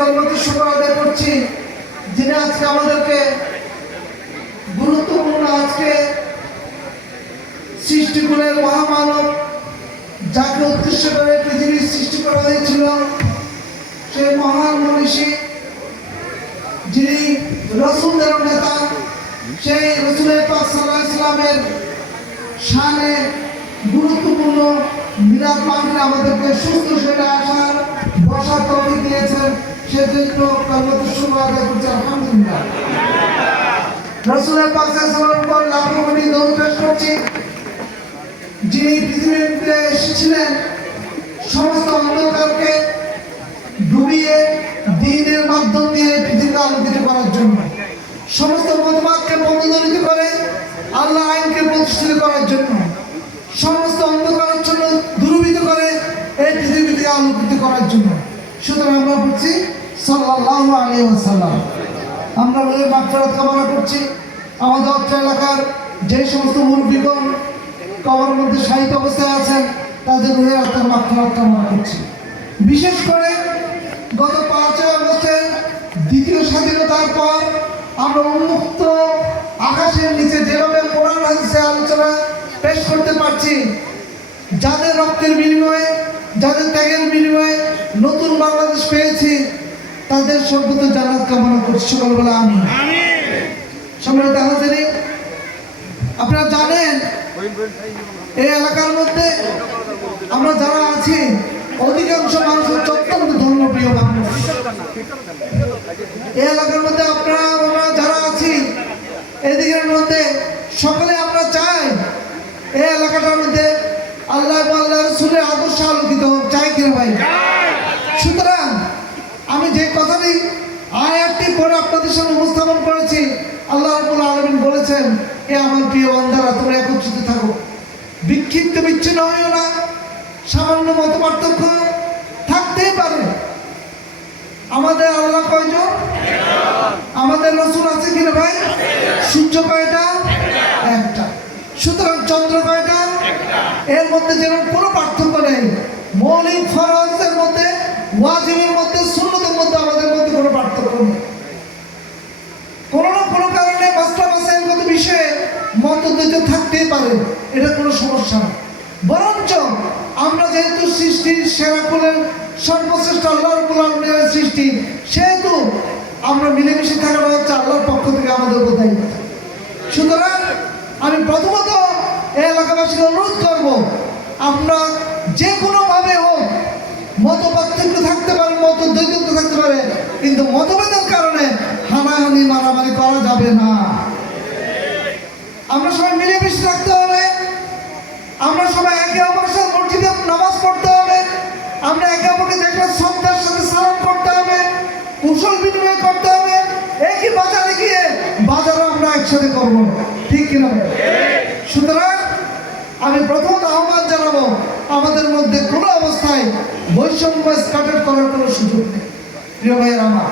কালিমাতুশ শুকর আদায় করছি যিনি আজকে আমাদেরকে গুরুত্বপূর্ণ আজকে সৃষ্টিকুলের মহামানব যাকে উদ্দেশ্য করে পৃথিবীর সৃষ্টি করা হয়েছিল সেই মহান মনীষী যিনি রাসূলদের নেতা সেই রাসূল পাক সাল্লাল্লাহু আলাইহি ওয়াসাল্লামের শানে গুরুত্বপূর্ণ মিলাদ মাহফিলে আমাদেরকে সুস্থ শরীরে আসার বসার তৌফিক দিয়েছেন সেজন্য কালিমাতুশ শুকর আদায় করছি আলহামদুলিল্লাহ। রাসূল পাক সাল্লাল্লাহু আলাইহি ওয়াসাল্লামের উপর লাখো কোটি দরুদ পেশ করছি যিনি পৃথিবীতে এসেছিলেন সমস্ত অন্ধকারকে ডুবিয়ে দ্বীনের মাধ্যম দিয়ে পৃথিবীকে আলোকিত করার জন্য, সমস্ত মতবাদকে পদদলিত করে আল্লাহ আইনকে প্রতিষ্ঠিত করার জন্য, সমস্ত অন্ধকারাচ্ছন্ন দূরীভূত করে এই পৃথিবীকে আলোকিত করার জন্য। সুতরাং আমরা বলছি সাল্লাল্লাহু আলাইহি ওয়াসাল্লাম। আমরা ওই মাগফিরাত কামনা করছি আমাদের অত্র এলাকার যে সমস্ত মুরব্বীগণ কবরের মধ্যে শায়িত অবস্থায় আছেন তাদের রুহের আত্মার মাগফিরাত কামনা করছি। বিশেষ করে গত 5 আগস্টের দ্বিতীয় স্বাধীনতার পর আমরা উন্মুক্ত আকাশের নিচে যেভাবে কোরআন হাদিসের আলোচনা পেশ করতে পারছি, যাদের রক্তের বিনিময়ে যাদের ত্যাগের বিনিময়ে নতুন বাংলাদেশ পেয়েছি তাদের সর্বত জান্নাত কামনা করছি সকালবেলা আমি। সম্মানিত হাজিরিন, আপনারা জানেন এই এলাকার মধ্যে আমরা যারা আছি অধিকাংশ মানুষ হচ্ছে অত্যন্ত ধর্মপ্রিয় মানুষ। এই এলাকার মধ্যে আপনারা আমরা যারা আছি এদিকের মধ্যে সকলে আমরা চাই এই এলাকাটার মধ্যে আল্লাহ এবং আল্লাহ রাসূলের আদর্শ আলোকিত হোক, চাই কিনা ভাই? সুতরাং আমি যে কথাটি আয়াতটি পরে আপনাদের সামনে উপস্থাপন করেছি, আল্লাহ রাব্বুল আলামিন বলেছেন এ আমার প্রিয় বান্দারা তোমরা একত্রিত থাকো, বিক্ষিপ্ত বিচ্ছিন্ন হইও না। সামান্য মত পার্থক্য থাকতেই পারে। আমাদের আল্লাহ কয়জন? আমাদের রাসূল আছে কিনা ভাই? সূর্য কয়টা? একটা। সুতরাং চন্দ্র কয়টা? এর মধ্যে যেন কোনো পার্থক্য নেই। মৌলিক ফরজের মধ্যে, ওয়াজিবের মধ্যে, সুন্নতের মধ্যে আমাদের মধ্যে কোনো পার্থক্য নেই। কোনো না কোনো কারণে মাসলা মাসাইলগত বিষয়ে মতদ্বৈত থাকতেই পারে, এটা কোনো সমস্যা না। বরঞ্চ আমরা যেহেতু সৃষ্টির সেরা কুলের সর্বশ্রেষ্ঠ আল্লাহ রাব্বুল আলামিনের সৃষ্টি, সেহেতু আমরা মিলেমিশে থাকাটা হচ্ছে আল্লাহর পক্ষ থেকে আমাদের উপর দায়িত্ব। সুতরাং আমি প্রথমত এই এলাকাবাসীকে অনুরোধ করব, আমরা যে কোনোভাবে হোক, মত পার্থক্য থাকতে পারে, মতদ্বৈত থাকতে পারে, কিন্তু মতভেদের কারণে হানাহানি মারামারি করা যাবে না। আমরা সবাই মিলেমিশে থাকতে হবে। আমরা সবাই একে অপরের সাথে মসজিদে নামাজ পড়তে হবে। আমরা একে অপরকে দেখলে শ্রদ্ধার সাথে সালাম করতে হবে, কুশল বিনিময় করতে হবে। একই বাজারে গিয়ে বাজারও আমরা একসাথে করবো, ঠিক কিনা? সুতরাং আমি প্রথমত আহ্বান জানাবো, আমাদের মধ্যে কোনো অবস্থায় বৈষম্য স্টার্ট করার কোনো সুযোগ নেই। প্রিয় ভাইয়ের আমার,